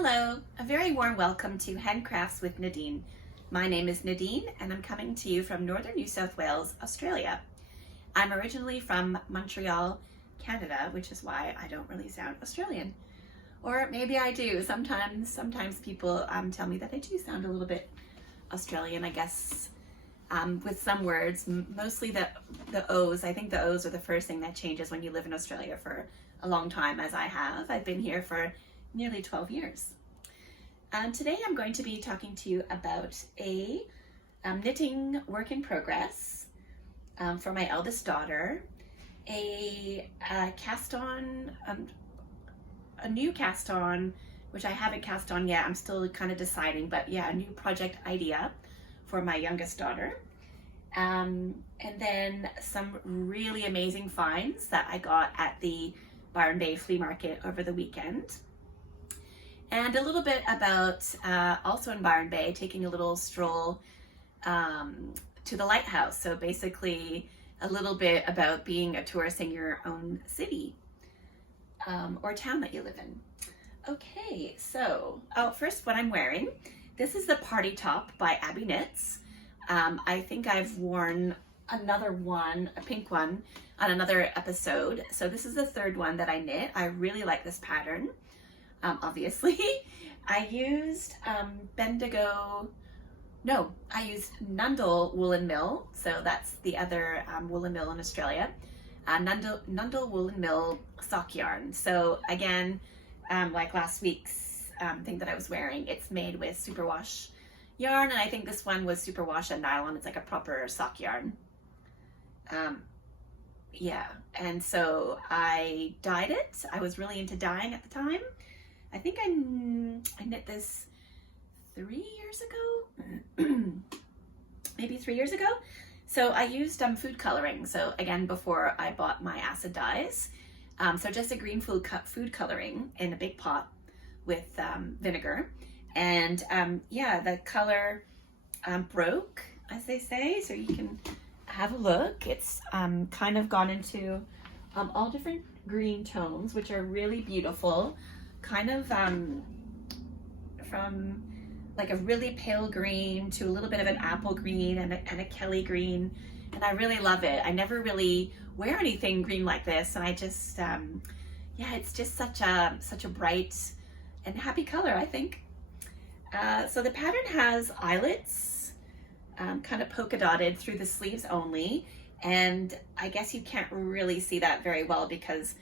Hello, a very warm welcome to Handcrafts with Nadine. My name is Nadine and I'm coming to you from northern New South Wales, Australia. I'm originally from Montreal, Canada, which is why I don't really sound Australian. Or maybe I do. Sometimes people tell me that I do sound a little bit Australian, I guess, with some words, mostly the O's. I think the O's are the first thing that changes when you live in Australia for a long time, as I have. I've been here for nearly 12 years. Today I'm going to be talking to you about a knitting work in progress for my eldest daughter, a new cast on, which I haven't cast on yet. I'm still kind of deciding, but yeah, a new project idea for my youngest daughter. And then some really amazing finds that I got at the Byron Bay flea market over the weekend. And a little bit about, also in Byron Bay, taking a little stroll to the Lighthouse. So basically a little bit about being a tourist in your own city or town that you live in. Okay, so first what I'm wearing. This is the Party Top by Abby Knits. I think I've worn another one, a pink one, on another episode. So this is the third one that I knit. I really like this pattern. Obviously, I used I used Nundle Woolen Mill, so that's the other woolen mill in Australia, Nundle Woolen Mill sock yarn. So again, like last week's thing that I was wearing, it's made with superwash yarn, and I think this one was superwash and nylon. It's like a proper sock yarn. Yeah, and so I dyed it. I was really into dyeing at the time. I think I knit this 3 years ago, maybe 3 years ago. So I used food coloring. So again, before I bought my acid dyes. So just a green food coloring in a big pot with vinegar. And yeah, the color broke, as they say. So you can have a look. It's kind of gone into all different green tones, which are really beautiful. Kind of from like a really pale green to a little bit of an apple green and a Kelly green, and I really love it. I never really wear anything green like this, and I just yeah, it's just such a bright and happy color, I think. So the pattern has eyelets kind of polka dotted through the sleeves only, and I guess you can't really see that very well because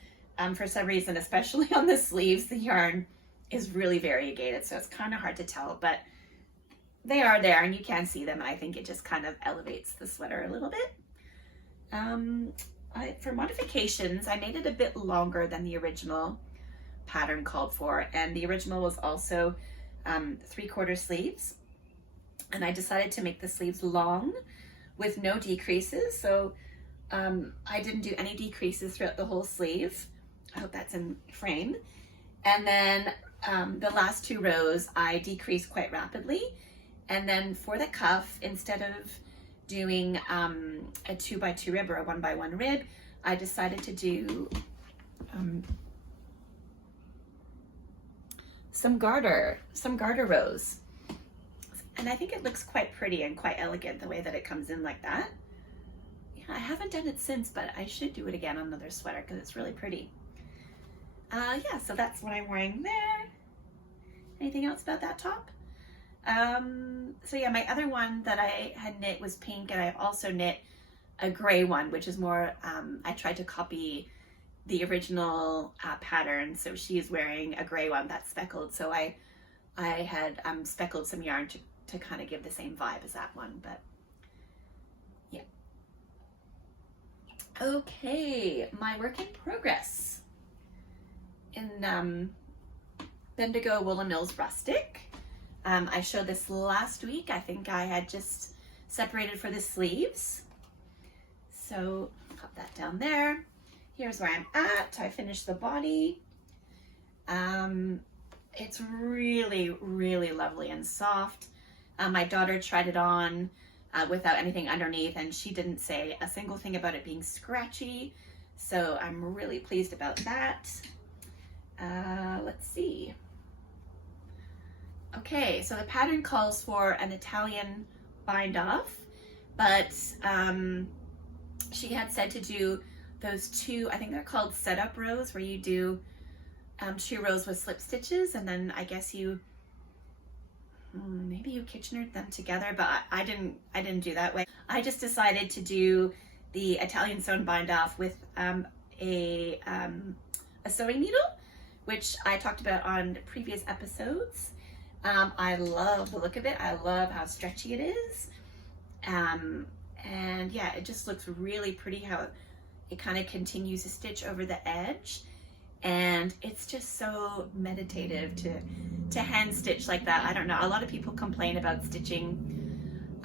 for some reason, especially on the sleeves, the yarn is really variegated, so it's kind of hard to tell, but they are there and you can see them, and I think it just kind of elevates the sweater a little bit. For modifications, I made it a bit longer than the original pattern called for, and the original was also 3/4 sleeves, and I decided to make the sleeves long with no decreases, so I didn't do any decreases throughout the whole sleeve. I hope that's in frame. And then the last 2 rows I decreased quite rapidly. And then for the cuff, instead of doing a 2x2 rib or a 1x1 rib, I decided to do some garter rows. And I think it looks quite pretty and quite elegant the way that it comes in like that. Yeah, I haven't done it since, but I should do it again on another sweater because it's really pretty. Yeah, so that's what I'm wearing there. Anything else about that top? So yeah, my other one that I had knit was pink, and I also knit a gray one, which is more, I tried to copy the original pattern. So she's wearing a gray one that's speckled. So I had speckled some yarn to kind of give the same vibe as that one, but yeah. Okay, my work in progress. In Bendigo Woolen Mills Rustic. I showed this last week. I think I had just separated for the sleeves. So pop that down there. Here's where I'm at. I finished the body. It's really, really lovely and soft. My daughter tried it on without anything underneath, and she didn't say a single thing about it being scratchy. So I'm really pleased about that. Let's see. Okay, so the pattern calls for an Italian bind off, but she had said to do those two, I think they're called setup rows, where you do 2 rows with slip stitches, and then I guess you maybe you Kitchenered them together, but I didn't do that way. I just decided to do the Italian sewn bind off with a sewing needle, which I talked about on previous episodes. I love the look of it. I love how stretchy it is. And yeah, it just looks really pretty how it kind of continues to stitch over the edge. And it's just so meditative to hand stitch like that. I don't know, a lot of people complain about stitching,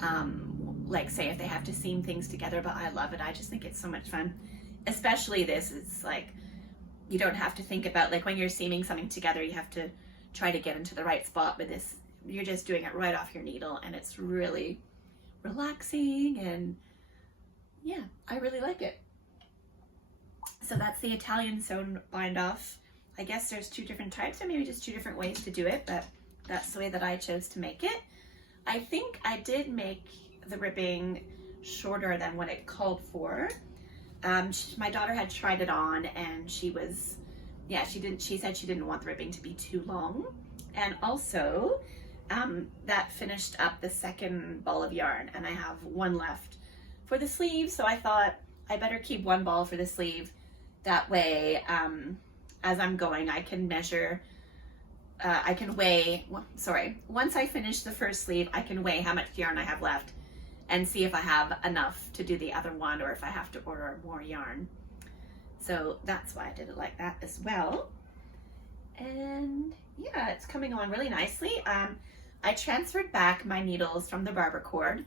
like say if they have to seam things together, but I love it. I just think it's so much fun. Especially this, it's like, you don't have to think about, like when you're seaming something together, you have to try to get into the right spot. With this, you're just doing it right off your needle, and it's really relaxing, and yeah, I really like it. So that's the Italian sewn bind off. I guess there's 2 different types, or maybe just 2 different ways to do it, but that's the way that I chose to make it. I think I did make the ribbing shorter than what it called for. My daughter had tried it on, and she said she didn't want the ribbing to be too long. And also, that finished up the second ball of yarn, and I have 1 left for the sleeve, so I thought I better keep 1 ball for the sleeve. That way, as I'm going, I can measure, I can weigh, once I finish the first sleeve, I can weigh how much yarn I have left and see if I have enough to do the other one, or if I have to order more yarn. So that's why I did it like that as well. And yeah, it's coming on really nicely. I transferred back my needles from the barber cord.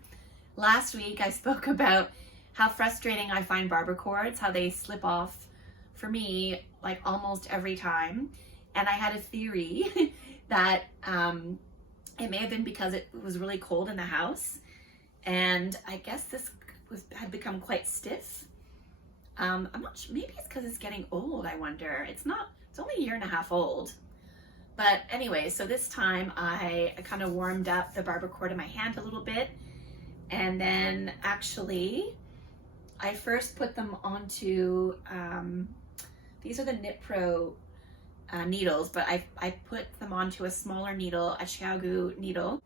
Last week I spoke about how frustrating I find barber cords, how they slip off for me like almost every time. And I had a theory that it may have been because it was really cold in the house, and I guess this had become quite stiff. I'm not sure, maybe it's because it's getting old, I wonder. It's only a 1.5 years old. But anyway, so this time I kind of warmed up the barber cord in my hand a little bit, and then actually I first put them onto, these are the Knit Pro needles, but I put them onto a smaller needle, a Chiaogu needle,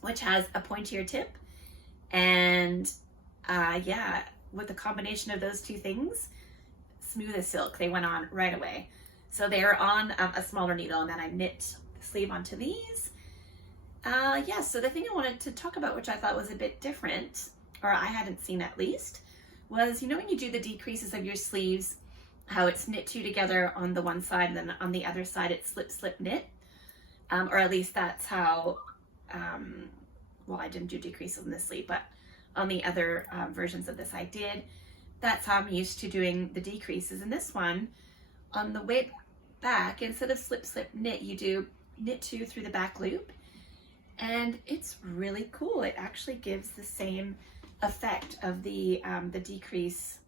which has a pointier tip. And yeah, with the combination of those 2 things, smooth as silk, they went on right away. So they are on a smaller needle, and then I knit the sleeve onto these. Yeah, so the thing I wanted to talk about, which I thought was a bit different, or I hadn't seen at least, was, you know, when you do the decreases of your sleeves, how it's knit 2 together on the one side, and then on the other side it's slip, slip, knit. Or at least that's how, well, I didn't do decreases on this sleeve, but on the other versions of this I did. That's how I'm used to doing the decreases. In this one, on the way back, instead of slip, slip, knit, you do knit 2 through the back loop. And it's really cool. It actually gives the same effect of the decrease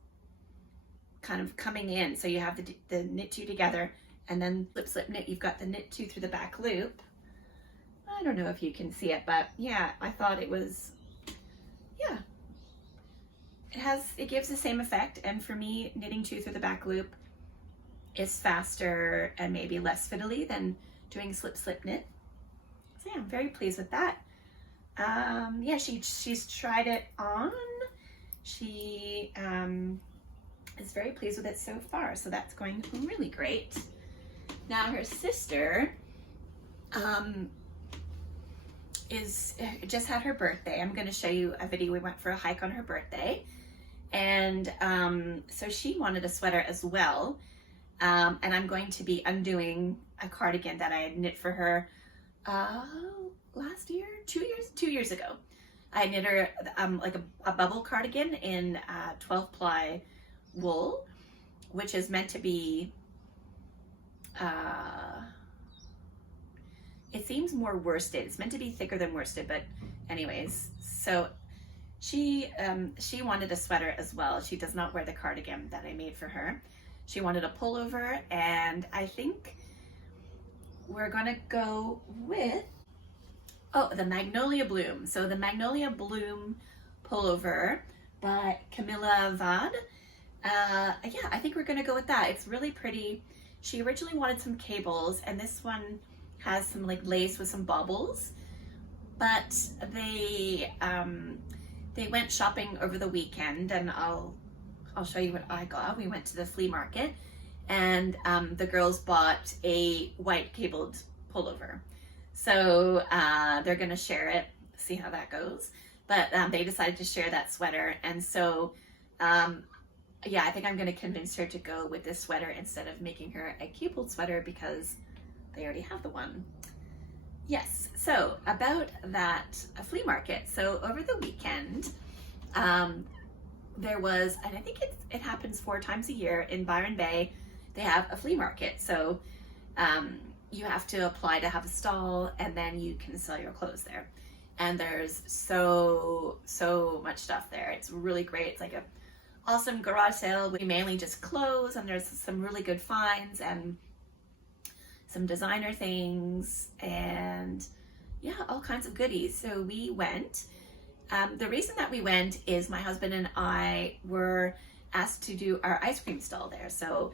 kind of coming in. So you have the knit 2 together, and then slip, slip, knit, you've got the knit 2 through the back loop. I don't know if you can see it, but yeah, I thought it was, yeah, it gives the same effect. And for me, knitting 2 through the back loop is faster and maybe less fiddly than doing slip, slip, knit. So yeah, I'm very pleased with that. Yeah, she's tried it on. She is very pleased with it so far, so that's going really great. Now her sister just had her birthday. I'm going to show you a video. We went for a hike on her birthday, and so she wanted a sweater as well. And I'm going to be undoing a cardigan that I had knit for her last year, 2 years ago. I knit her like a bubble cardigan in 12 ply wool, which is meant to be, it seems more worsted. It's meant to be thicker than worsted, but anyways, so she wanted a sweater as well. She does not wear the cardigan that I made for her. She wanted a pullover, and I think we're gonna go with Oh, the Magnolia Bloom. So the Magnolia Bloom pullover by Camilla Vad. Yeah, I think we're gonna go with that. It's really pretty. She originally wanted some cables, and this one has some like lace with some baubles, but they went shopping over the weekend, and I'll show you what I got. We went to the flea market, and the girls bought a white cabled pullover. So they're gonna share it, see how that goes. But they decided to share that sweater, and so yeah, I think I'm gonna convince her to go with this sweater instead of making her a cabled sweater because they already have the one. Yes, so about that flea market. So over the weekend, there was, and I think it happens 4 times a year in Byron Bay, they have a flea market. So you have to apply to have a stall, and then you can sell your clothes there. And there's so much stuff there. It's really great. It's like a awesome garage sale. We mainly just clothes, and there's some really good finds and some designer things, and yeah, all kinds of goodies. So we went. The reason that we went is my husband and I were asked to do our ice cream stall there. So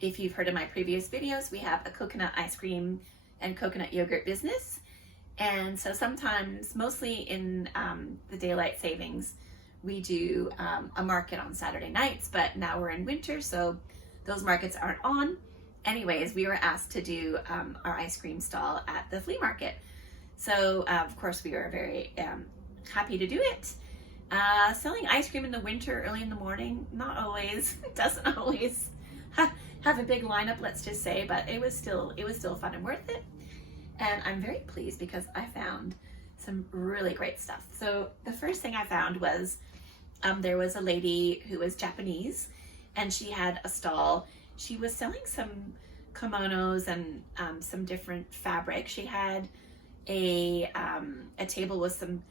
if you've heard of my previous videos, we have a coconut ice cream and coconut yogurt business. And so sometimes, mostly in the daylight savings, we do a market on Saturday nights, but now we're in winter, so those markets aren't on. Anyways, we were asked to do our ice cream stall at the flea market. So of course we were very happy to do it. Selling ice cream in the winter early in the morning, not always, it doesn't always have a big lineup, let's just say, but it was still fun and worth it. And I'm very pleased because I found some really great stuff. So the first thing I found was there was a lady who was Japanese, and she had a stall. She was selling some kimonos and some different fabric. She had a table with some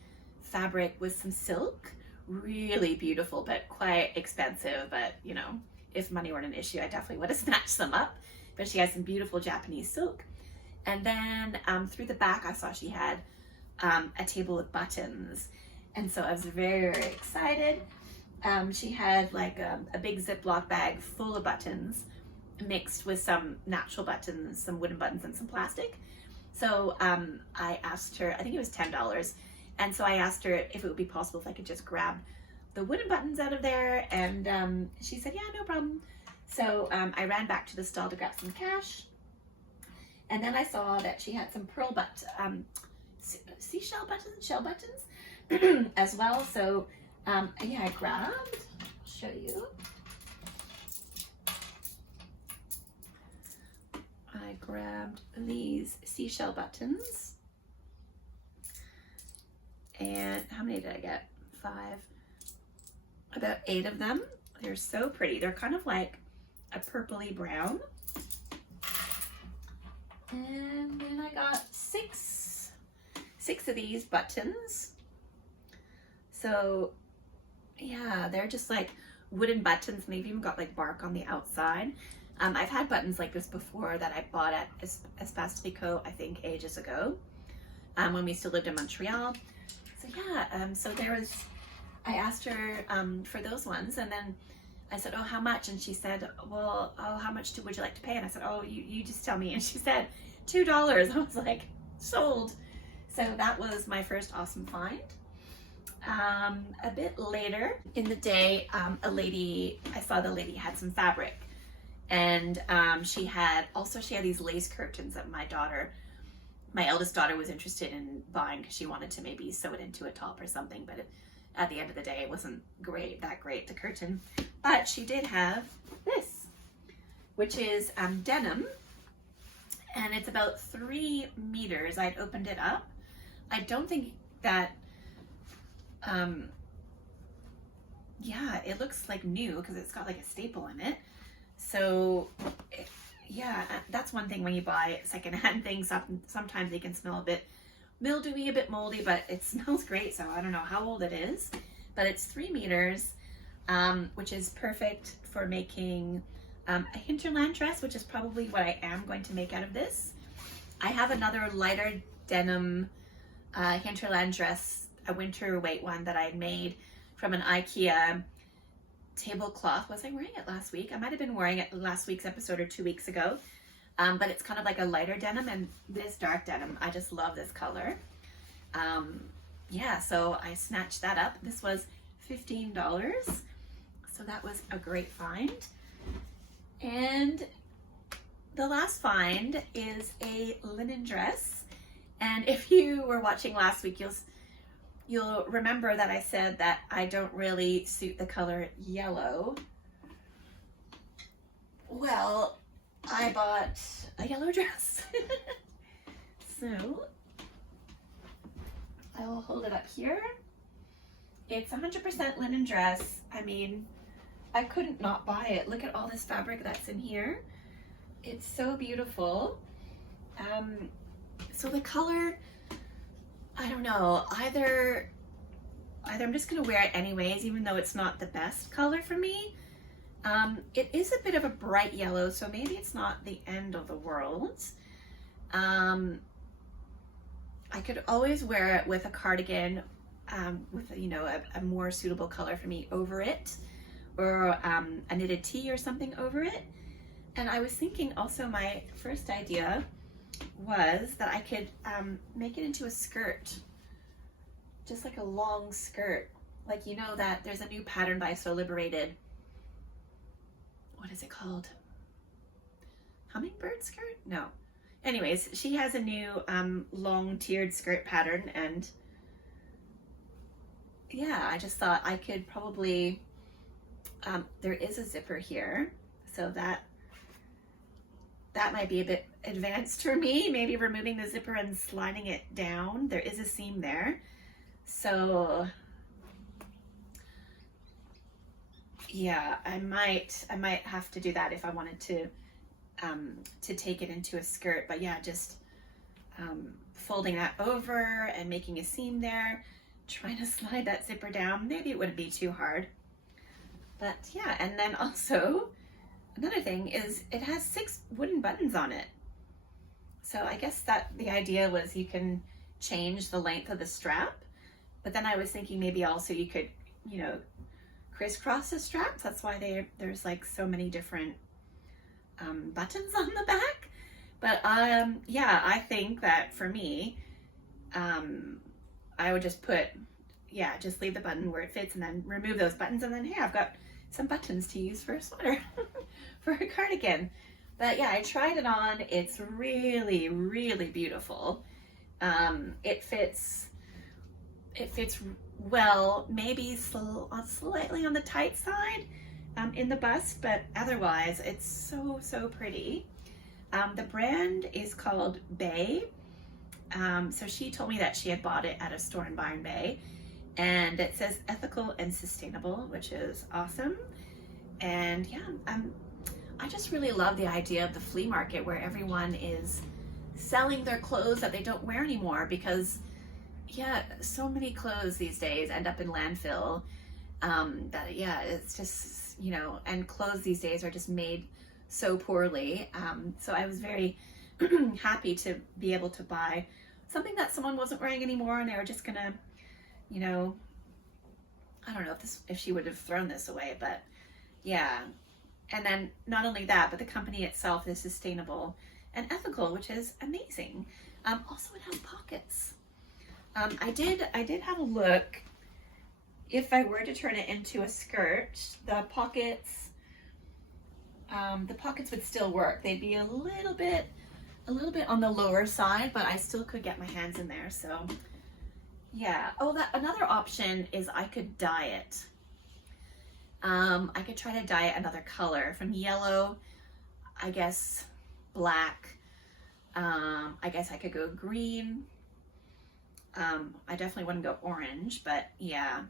fabric with some silk, really beautiful, but quite expensive. But you know, if money weren't an issue, I definitely would have snatched them up. But she had some beautiful Japanese silk. And then through the back, I saw she had a table with buttons. And so I was very, very excited. She had like a big Ziploc bag full of buttons mixed with some natural buttons, some wooden buttons, and some plastic. So I asked her, I think it was $10. And so I asked her if it would be possible if I could just grab the wooden buttons out of there. And she said, yeah, no problem. So I ran back to the stall to grab some cash. And then I saw that she had some pearl seashell buttons, shell buttons as well. So yeah, I grabbed, I'll show you. I grabbed these seashell buttons. And how many did I get? 5. About 8 of them. They're so pretty. They're kind of like a purpley brown. And then I got 6 of these buttons. So yeah, they're just like wooden buttons, and they've even got like bark on the outside. I've had buttons like this before that I bought at Espace Tricot, I think ages ago, when we still lived in Montreal. So yeah, so there was, I asked her for those ones, and then I said, oh, how much? And she said, well, oh, how much would you like to pay? And I said, oh, you just tell me. And she said, $2. I was like, sold. So that was my first awesome find. A bit later in the day, I saw the lady had some fabric, and she had these lace curtains that my eldest daughter was interested in buying because she wanted to maybe sew it into a top or something, but at the end of the day, it wasn't that great, the curtain. But she did have this, which is denim, and it's about 3 meters. I'd opened it up. I don't think that, yeah, it looks like new because it's got like a staple in it. So yeah, that's one thing when you buy secondhand things. Sometimes they can smell a bit mildewy, a bit moldy, but it smells great. So I don't know how old it is, but it's 3 meters, which is perfect for making a hinterland dress, which is probably what I am going to make out of this. I have another lighter denim hinterland dress, a winter weight one that I made from an IKEA tablecloth. Was I wearing it last week? I might have been wearing it last week's episode or 2 weeks ago. But it's kind of like a lighter denim, and this dark denim, I just love this color. Yeah, so I snatched that up. This was $15, so that was a great find. And the last find is a linen dress. And if you were watching last week, you'll remember that I said that I don't really suit the color yellow. Well, I bought a yellow dress. So I will hold it up here. It's 100% linen dress. I mean, I couldn't not buy it. Look at all this fabric that's in here. It's so beautiful. So the color, I don't know, either I'm just gonna wear it anyways, even though it's not the best color for me. It is a bit of a bright yellow, so maybe it's not the end of the world. I could always wear it with a cardigan, with a more suitable color for me over it, or a knitted tee or something over it. And I was thinking also, my first idea was that I could make it into a skirt, just like a long skirt. Like, you know that there's a new pattern by So Liberated. What is it called? Hummingbird skirt? No. Anyways, she has a new long tiered skirt pattern, and yeah, I just thought I could probably, there is a zipper here, so that might be a bit advanced for me, maybe removing the zipper and sliding it down. There is a seam there, so yeah, I might have to do that if I wanted to take it into a skirt. But yeah, just folding that over and making a seam there, trying to slide that zipper down. Maybe it wouldn't be too hard. But yeah, and then also another thing is it has 6 wooden buttons on it. So I guess that the idea was you can change the length of the strap, but then I was thinking maybe also you could, crisscross the straps. That's why there's like so many different buttons on the back. But yeah, I think that for me, I would just just leave the button where it fits and then remove those buttons, and then hey, I've got some buttons to use for a sweater, for a cardigan. But yeah, I tried it on. It's really, really beautiful. It fits well, maybe slightly on the tight side in the bust, but otherwise it's so pretty. The brand is called Bay. So she told me that she had bought it at a store in Byron Bay, and it says ethical and sustainable, which is awesome. And yeah, I just really love the idea of the flea market where everyone is selling their clothes that they don't wear anymore, because yeah, so many clothes these days end up in landfill. That yeah, it's just, and clothes these days are just made so poorly. So I was very happy to be able to buy something that someone wasn't wearing anymore, and they were just gonna, I don't know if she would have thrown this away, but yeah. And then not only that, but the company itself is sustainable and ethical, which is amazing. Also, it has pockets. I did have a look. If I were to turn it into a skirt, the pockets would still work. They'd be a little bit on the lower side, but I still could get my hands in there. So yeah. Oh, another option is I could dye it. I could try to dye it another color, from yellow, I guess black. I guess I could go green. I definitely wouldn't go orange, but yeah,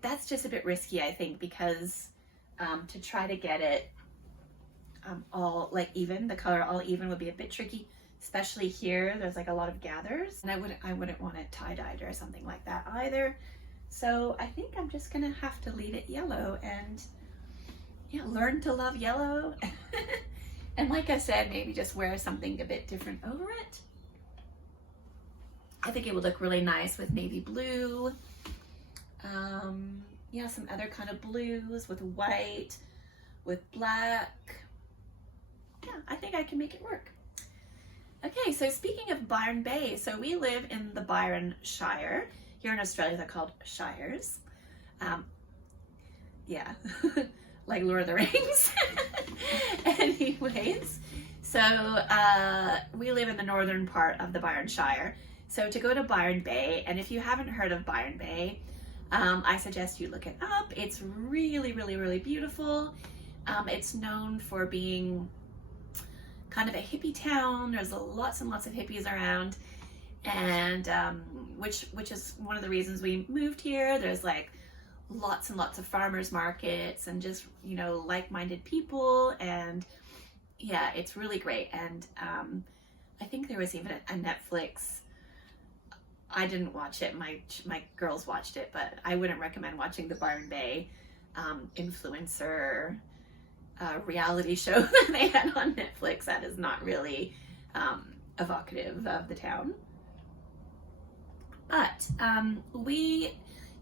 that's just a bit risky, I think, because to try to get it all like even, the color all even, would be a bit tricky, especially here. There's like a lot of gathers, and I wouldn't want it tie-dyed or something like that either. So I think I'm just gonna have to leave it yellow and yeah, learn to love yellow. And like I said, maybe just wear something a bit different over it. I think it would look really nice with navy blue. Yeah, some other kind of blues with white, with black. Yeah, I think I can make it work. Okay, so speaking of Byron Bay, so we live in the Byron Shire. Here in Australia, they're called shires. Yeah, like Lord of the Rings. Anyways, so we live in the northern part of the Byron Shire. So to go to Byron Bay, and if you haven't heard of Byron Bay, I suggest you look it up. It's really, really, really beautiful. It's known for being kind of a hippie town. There's lots and lots of hippies around, and which is one of the reasons we moved here. There's like lots and lots of farmers markets and just, you know, like-minded people, and yeah, it's really great. And I think there was even a Netflix. I didn't watch it, my girls watched it, but I wouldn't recommend watching the Byron Bay influencer reality show that they had on Netflix. That is not really evocative of the town. But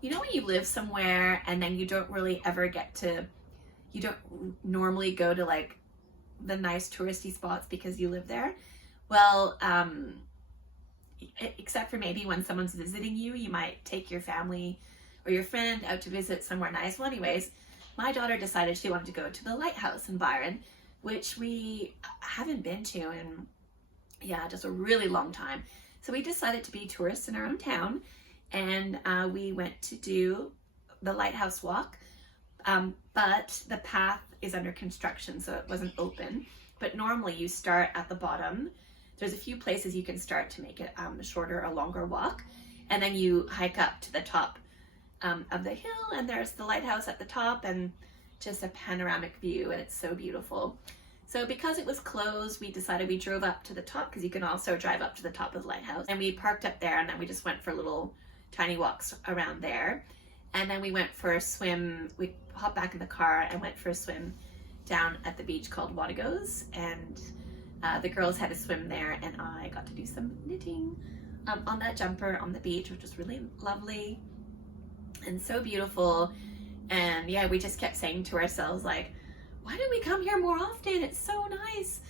you know when you live somewhere and then you don't really ever get to, you don't normally go to like the nice touristy spots because you live there? Well, except for maybe when someone's visiting you, you might take your family or your friend out to visit somewhere nice. Well, anyways, my daughter decided she wanted to go to the Lighthouse in Byron, which we haven't been to in, yeah, just a really long time. So we decided to be tourists in our own town, and we went to do the Lighthouse walk, but the path is under construction, so it wasn't open. But normally you start at the bottom. There's a few places you can start to make it a shorter or longer walk, and then you hike up to the top of the hill, and there's the lighthouse at the top and just a panoramic view, and it's so beautiful. So because it was closed, we decided we drove up to the top, because you can also drive up to the top of the lighthouse, and we parked up there, and then we just went for little tiny walks around there. And then we went for a swim. We hopped back in the car and went for a swim down at the beach called Wategos, and the girls had a swim there, and I got to do some knitting on that jumper on the beach, which was really lovely and so beautiful. And yeah, we just kept saying to ourselves, like, why don't we come here more often? It's so nice.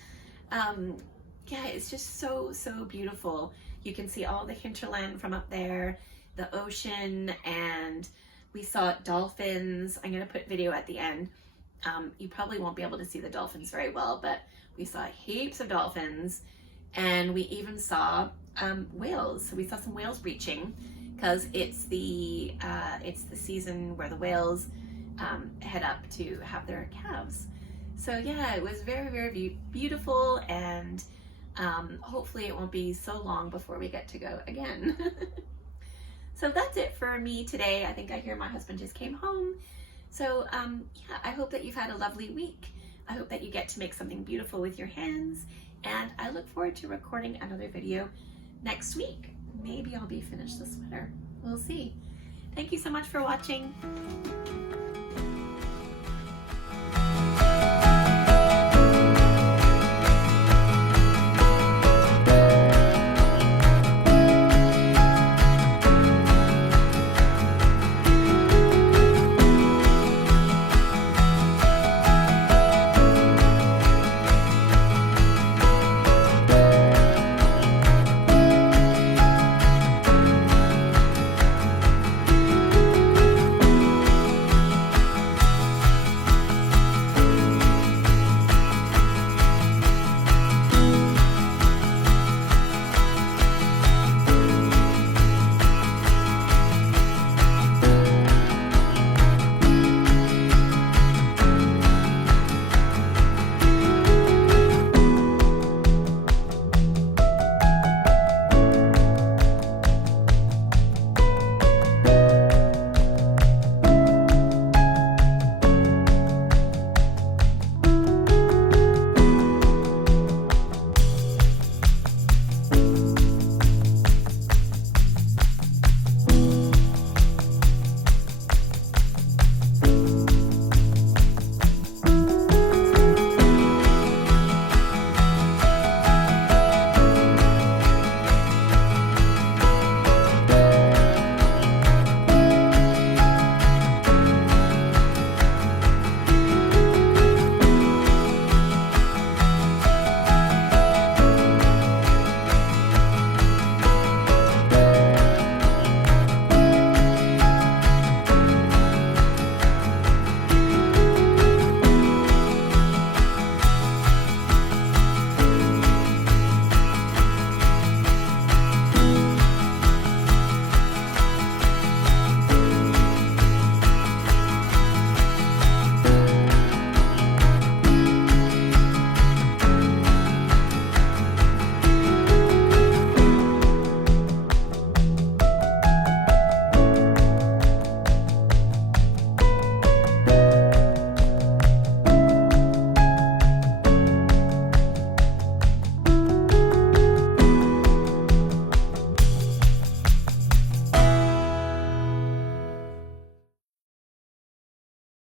Yeah, it's just so beautiful. You can see all the hinterland from up there, the ocean, and we saw dolphins. I'm gonna put video at the end. You probably won't be able to see the dolphins very well, but we saw heaps of dolphins, and we even saw whales. So we saw some whales breaching, because it's the season where the whales head up to have their calves. So yeah, it was very beautiful, and hopefully it won't be so long before we get to go again. So that's it for me today. I think I hear my husband just came home. So yeah, I hope that you've had a lovely week. I hope that you get to make something beautiful with your hands, and I look forward to recording another video next week. Maybe I'll be finished the sweater. We'll see. Thank you so much for watching.